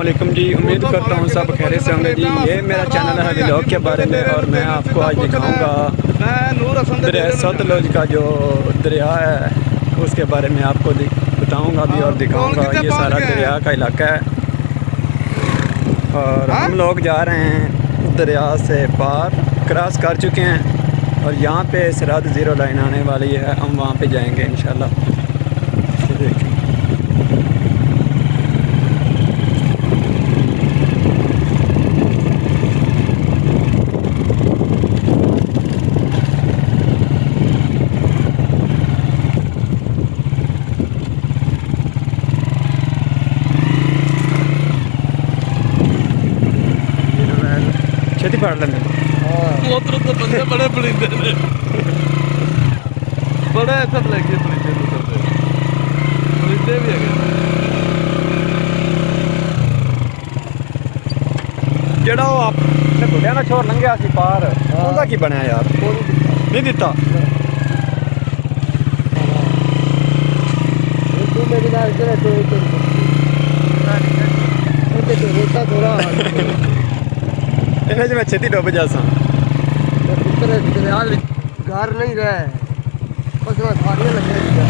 वालेकुम जी, उम्मीद करता हूँ सब खैरियत से होंगे जी। ये मेरा चैनल है व्लॉग के बारे में और मैं आपको आज दिखाऊंगा दरिया सतलुज का जो दरिया है उसके बारे में आपको बताऊंगा भी और दिखाऊंगा। ये सारा दरिया का इलाका है और हम लोग जा रहे हैं दरिया से पार, क्रॉस कर चुके हैं और यहाँ पे सरहद ज़ीरो लाइन आने वाली है। हम वहाँ पे जाएंगे इंशाल्लाह। देखें छेती फाड़ लेने तो बंदे बड़े पड़ींदे ने बड़े ऐसा लगे पड़ींदे भी है ਜਿਹੜਾ ਉਹ ਆਪਣੇ ਗੁੱਡਿਆਂ ਦਾ ਛੋਰ ਲੰਘਿਆ ਸੀ ਪਾਰ, ਉਹਦਾ ਕੀ ਬਣਿਆ ਯਾਰ? ਨਹੀਂ ਦਿੱਤਾ। ਤੂੰ ਮੇਰੇ ਨਾਲ ਕਿਹੜਾ ਤੇ ਰੋਤਾ ਥੋੜਾ ਇਹਨੇ ਜਿਵੇਂ ਛੇਤੀ ਡੁੱਬ ਜਾਸਾਂ। ਪੁੱਤਰ ਦਰਿਆ ਵਿੱਚ ਘਰ ਨਹੀਂ ਰਹਿ ਫਸਲਾਂ ਸਾਰੀਆਂ ਲੱਗੀਆਂ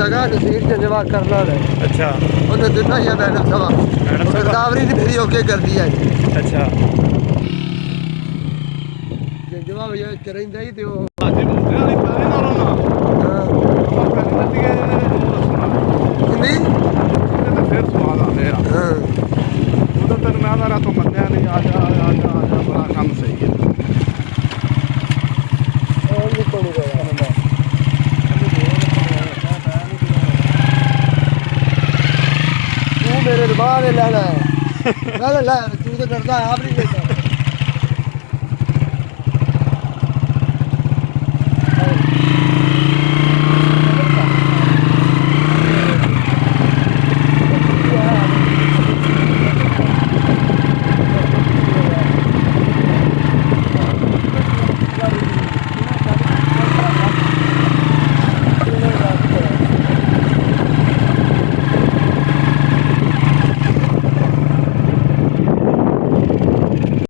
जगह नसीब से जवाब करना है। अच्छा, उन्हें दिखा या मैडम साहब गिरदावरी ने मेरी ओके कर दिया है। अच्छा जवाब ये करेंगे ही तो ਅੱਜ ਮੁੰਡੇ ਵਾਲੀ ਪਾਣੀ ਨਾਲੋਂ ਨਾ ਆਪਾਂ ਪਹਿਲੀ नहीं ਤੇ ਫਿਰ ਸਵਾਲ ਆਉਂਦੇ ਆ हां ਉਹਦਾ ਤੈਨੂੰ ਮੈਂ ਆਣਾ ਤੋਂ ਮੰਨਿਆ ਨਹੀਂ ਆ ਜਾ ਬੜਾ ਕੰਮ ਸਹੀ ਹੈ और भी तो नहीं गया तू मेरे दिमाग में लाना है ला तू तो डरता है आप नहीं लेता